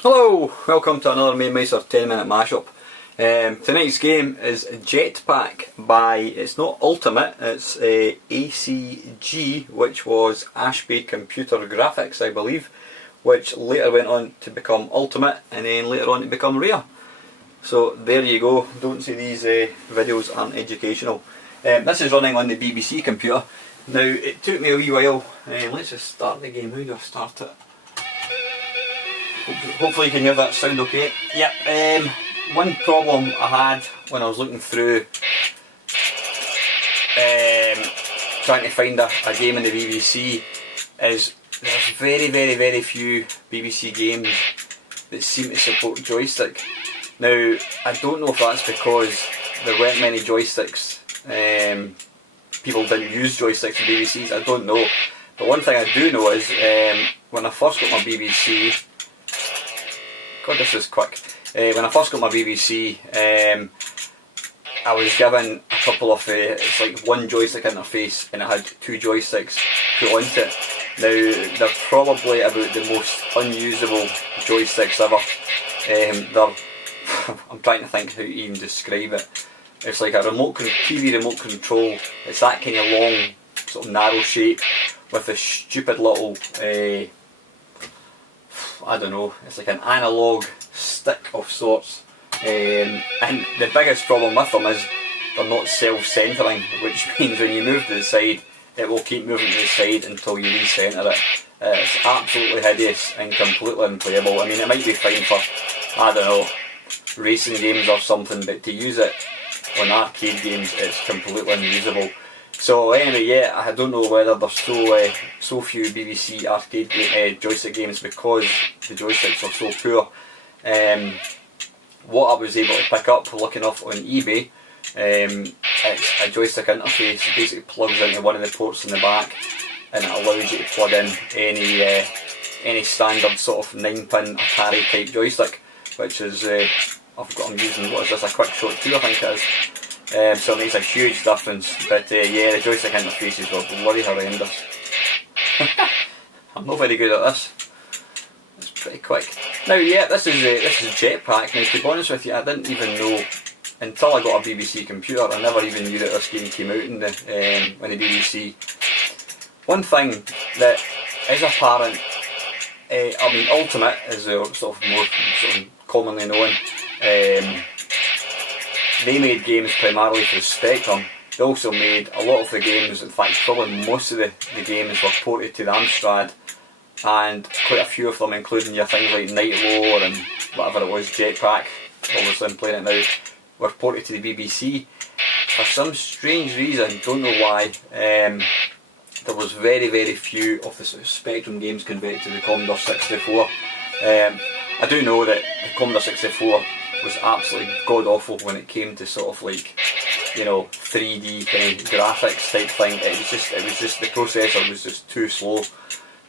Hello, welcome to another Mamemeister 10-minute mashup. Tonight's game is Jetpac by, it's not Ultimate, it's A.C.G, which was Ashby Computer Graphics, I believe, which later went on to become Ultimate and then later on to become Rare. So there you go, don't say these videos aren't educational. This is running on the BBC computer. Now it took me a wee while, let's just start the game. How do I start it? Hopefully you can hear that sound okay. Yep, one problem I had when I was looking through trying to find a game in the BBC is there's very few BBC games that seem to support joystick. Now I don't know if that's because there weren't many joysticks, people didn't use joysticks in BBCs, I don't know. But one thing I do know is when I first got my BBC, God, this is quick. When I first got my BBC, I was given a couple of, it's like one joystick interface and it had two joysticks put onto it. Now, they're probably about the most unusable joysticks ever. I'm trying to think how to even describe it. It's like a TV remote control. It's that kind of long, sort of narrow shape with a stupid little, I don't know, it's like an analogue stick of sorts, and the biggest problem with them is they're not self-centering, which means when you move to the side it will keep moving to the side until you re-centre it. It's absolutely hideous and completely unplayable. I mean, it might be fine for, I don't know, racing games or something, but to use it on arcade games it's completely unusable. So anyway, yeah, I don't know whether there's so few BBC arcade joystick games because the joysticks are so poor. What I was able to pick up looking up on eBay, it's a joystick interface. It basically plugs into one of the ports in the back and it allows you to plug in any standard sort of 9-pin Atari type joystick, which is, I'm using, what is this, a Quick Shot 2 I think it is. So it makes a huge difference, but yeah, the joystick interfaces were bloody horrendous. I'm not very good at this. It's pretty quick. Now yeah, this is Jetpac. Now to be honest with you, I didn't even know, until I got a BBC computer, I never even knew that this game came out in the BBC. One thing that is apparent, I mean Ultimate is sort of more commonly known. They made games primarily for Spectrum. They also made a lot of the games, in fact probably most of the games were ported to the Amstrad, and quite a few of them, including your things like Night Lore and whatever it was, Jetpac, obviously I'm playing it now, were ported to the BBC. For some strange reason, don't know why, there was very few of the sort of Spectrum games converted to the Commodore 64. I do know that the Commodore 64 was absolutely god awful when it came to sort of like, you know, 3D kind of graphics type thing. It was just the processor was just too slow,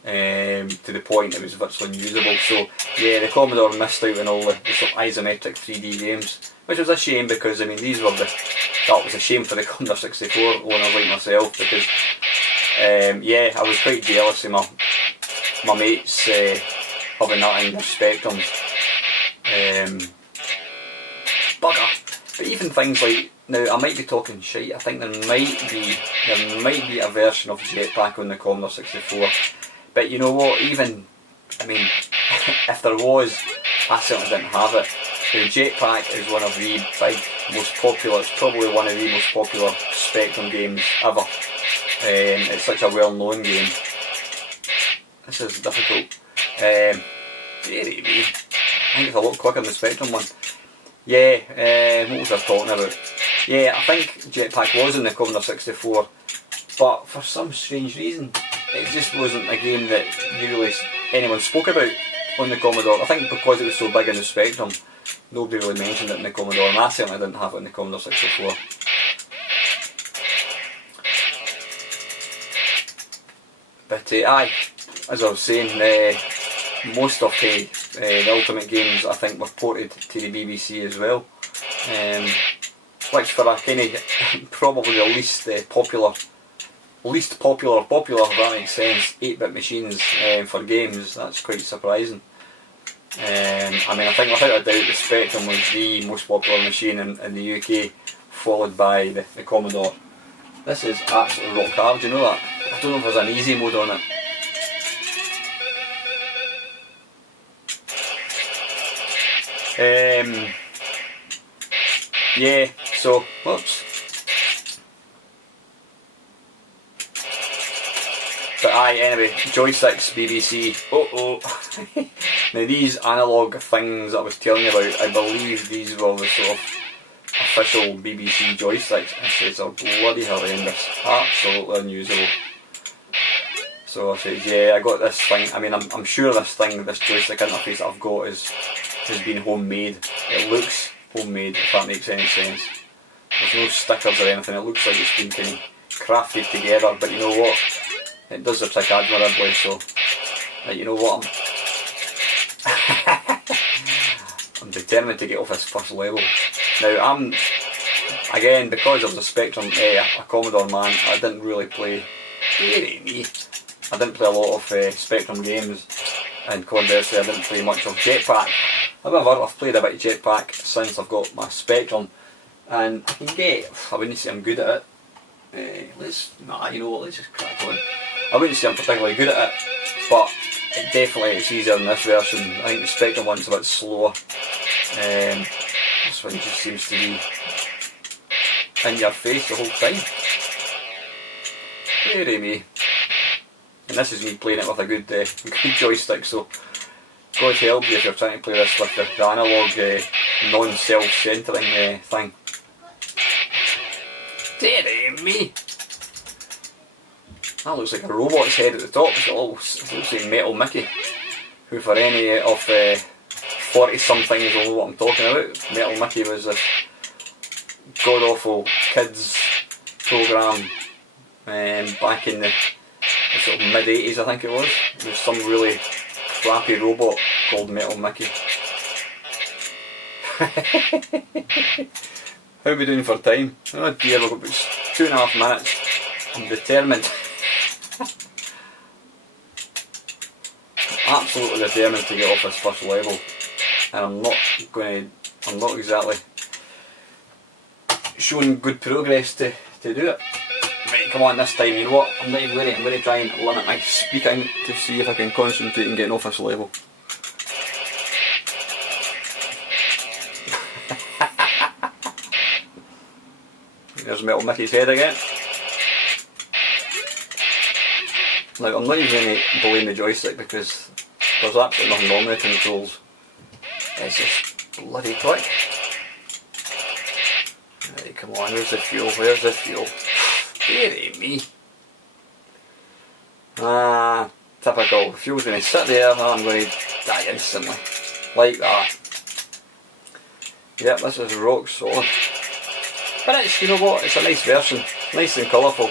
to the point it was virtually unusable. So yeah, the Commodore missed out on all the sort of isometric 3D games, which was a shame because I mean these were that was a shame for the Commodore 64 owners like myself, because yeah, I was quite jealous of my mates having that in their Spectrums. Bugger. But even things like, now I might be talking shite, I think there might be a version of Jetpac on the Commodore 64, but you know what, even, I mean, if there was, I certainly didn't have it. Now Jetpac is one of the big, most popular, it's probably one of the most popular Spectrum games ever. It's such a well known game. This is difficult. I think it's a lot quicker than the Spectrum one. Yeah, what was I talking about? Yeah, I think Jetpac was in the Commodore 64, but for some strange reason, it just wasn't a game that anyone spoke about on the Commodore. I think because it was so big in the Spectrum, nobody really mentioned it in the Commodore, and I certainly didn't have it in the Commodore 64. But aye, as I was saying, most of the Ultimate games I think were ported to the BBC as well, which for a kind of probably the least popular, if that makes sense, 8-bit machines for games, that's quite surprising. I mean, I think without a doubt the Spectrum was the most popular machine in the UK, followed by the Commodore. This is absolutely rock hard, do you know that? I don't know if there's an easy mode on it. Yeah, so, whoops. But aye, anyway, joysticks, BBC, Now these analogue things that I was telling you about, I believe these were the sort of official BBC joysticks, and says are bloody horrendous, absolutely unusable. So I said, yeah, I got this thing. I mean, I'm sure this joystick interface that I've got has been homemade. It looks homemade, if that makes any sense. There's no stickers or anything, it looks like it's been kind of crafted together, but you know what? It does the trick admirably, so you know what, I'm determined to get off this first level. Now again, because I was a Spectrum, a Commodore man, I didn't really play, I didn't play a lot of Spectrum games, and conversely I didn't play much of Jetpac. However, I've played a bit of Jetpac since I've got my Spectrum, and I can get, I wouldn't say I'm good at it, you know what, let's just crack on. I wouldn't say I'm particularly good at it, but it's easier in this version. I think the Spectrum one's a bit slower. This one just seems to be in your face the whole time. Dearie me. And this is me playing it with a good joystick, so God help you if you're trying to play this with the analogue non-self-centering thing. Dearie me. That looks like a robot's head at the top. It looks like Metal Mickey, who for any of 40-somethings will know what I'm talking about. Metal Mickey was a god-awful kids programme back in the sort of mid-80s, I think it was. There was some really crappy robot called Metal Mickey. How are we doing for time? Oh dear, we've got about 2.5 minutes. I'm determined. Absolutely determined to get off this first level, and I'm not exactly showing good progress to do it. Right, come on this time, you know what, I'm not even going to, I'm going to try and limit my speaking to see if I can concentrate on getting off this level. There's Metal Mickey's head again. Now I'm not even going to blame the joystick because there's absolutely nothing wrong with the controls. It's just bloody quick. Right, come on, where's the fuel? Where's the fuel? Dearie me. Typical. The fuel's going to sit there and I'm going to die instantly. Like that. Yep, this is rock solid. But it's, you know what, it's a nice version. Nice and colourful.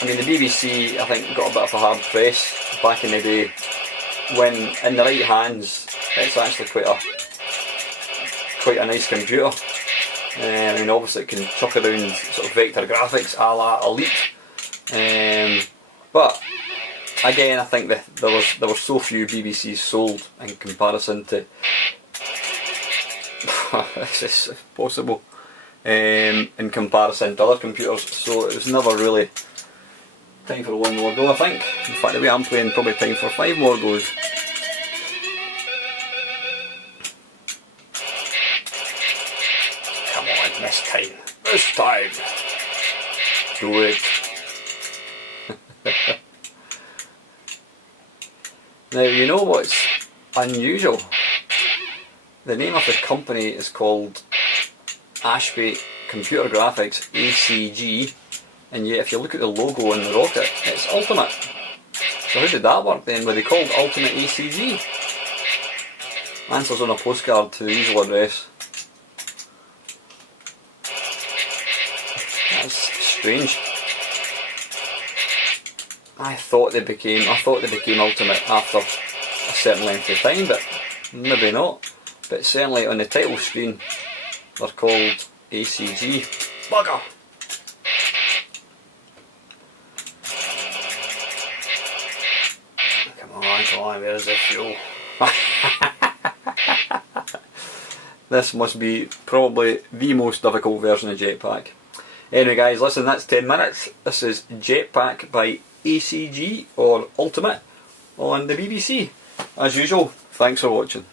I mean, the BBC, I think, got a bit of a hard press back in the day, when in the right hands it's actually quite a nice computer. I mean, obviously it can chuck around sort of vector graphics a la Elite, but again I think that there were so few BBCs sold in comparison to this is possible in comparison to other computers, so it was never really time for one more go, I think. In fact, the way I'm playing, probably time for 5 more goes. Come on, this time. This time. Do it. Now, you know what's unusual? The name of the company is called Ashby Computer Graphics, A.C.G. And yet if you look at the logo on the rocket, it's Ultimate. So how did that work then? Were they called Ultimate A.C.G? Answers on a postcard to the usual address. That's strange. I thought they became Ultimate after a certain length of time, but maybe not. But certainly on the title screen they're called A.C.G. Bugger! Come on, where's the fuel? this must be probably the most difficult version of Jetpac. Anyway guys, listen, that's 10 minutes. This is Jetpac by A.C.G, or Ultimate, on the BBC. As usual, thanks for watching.